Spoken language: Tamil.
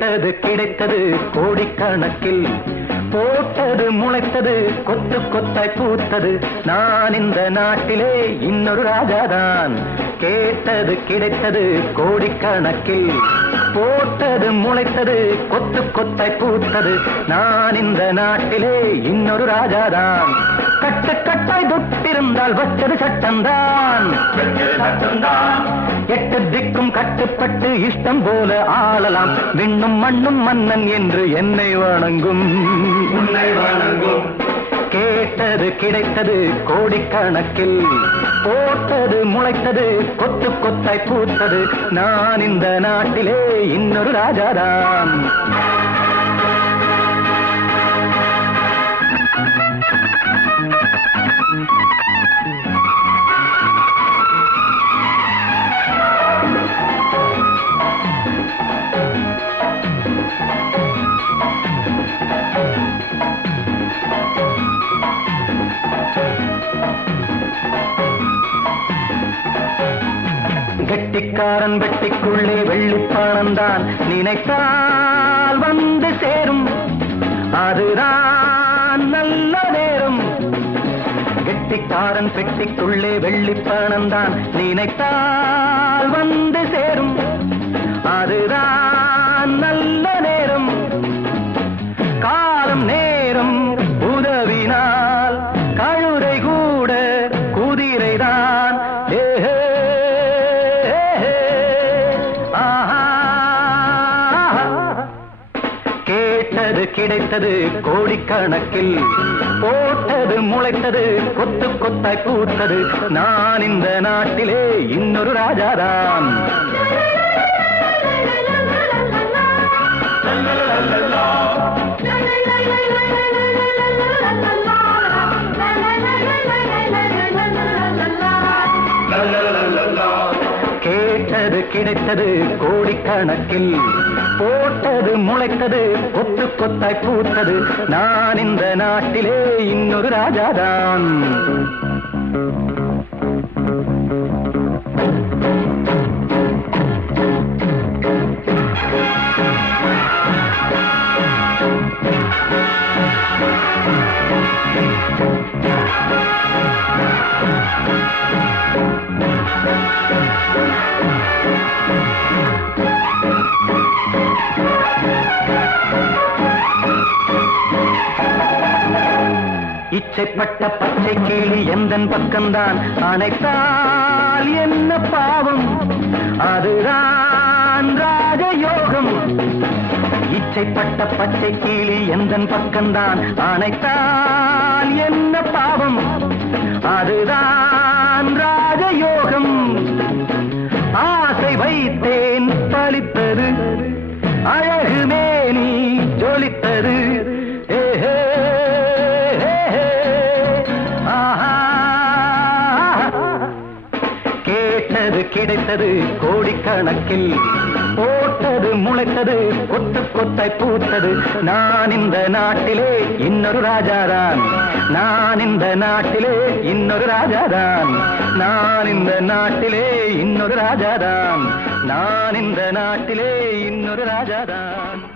கேட்டது கிடைத்தது கோடிக்கணக்கில். போட்டது முளைத்தது கொத்து கொத்தாய் பூத்தது. நான் இந்த நாட்டிலே இன்னொரு ராஜாதான். கேட்டது கிடைத்தது கோடிக்கணக்கில். போட்டது முளைத்தது கொத்து கொத்தாய் பூத்தது. நான் இந்த நாட்டிலே இன்னொரு ராஜாதான். கட்டு கட்டாய் தொட்டிருந்தால் வச்சது சட்டம்தான். எட்டு திக்கும் கட்டுப்பட்டு இஷ்டம் போல ஆளலாம். விண்ணும் மண்ணும் மன்னன் என்று என்னை வணங்கும். உன்னை வணங்கும். கேட்டது கிடைத்தது கோடிக்கணக்கில். போட்டது முளைத்தது கொத்து கொத்தாய் பூத்தது. நான் இந்த நாட்டிலே இன்னொரு ராஜாதான். கெட்டிக்காரன் வெட்டிக்குள்ளே வெள்ளிப்பானந்தான் நினைத்தால் வந்து சேரும். அதுதான் நல்ல நேரம். கெட்டிக்காரன் பெட்டிக்குள்ளே வெள்ளிப்பானந்தான் நினைத்தால் வந்து சேரும். அதுதான் நல்ல நேரம். காலம் நேரம் உதவினார் கிடைத்தது கோடிக்கணக்கில். போட்டது முளைத்தது கொத்து கொத்தாய் பூத்தது. நான் இந்த நாட்டிலே இன்னொரு ராஜாதான். கிடைத்தது கோடிக்கணக்கில். போட்டது முளைத்தது கொத்து கொத்தாய் பூத்தது. நான் இந்த நாட்டிலே இன்னொரு ராஜாதான். இச்சைப்பட்ட பச்சை கீழி எந்தன் பக்கம்தான்? அனைத்தால் என்ன பாவம்? அதுதான் ராஜயோகம். இச்சைப்பட்ட பச்சை கீழி எந்தன் பக்கம்தான்? அனைத்தால் என்ன பாவம்? அதுதான் ராஜயோகம். ஆசை வைத்தேன் கிடைத்தது கோடிக்கணக்கில். போட்டது முளைத்தது கொத்து கொத்தாய் பூத்தது. நான் இந்த நாட்டிலே இன்னொரு ராஜாதான். நான் இந்த நாட்டிலே இன்னொரு ராஜாதான். நான் இந்த நாட்டிலே இன்னொரு ராஜாதான். நான் இந்த நாட்டிலே இன்னொரு ராஜாதான்.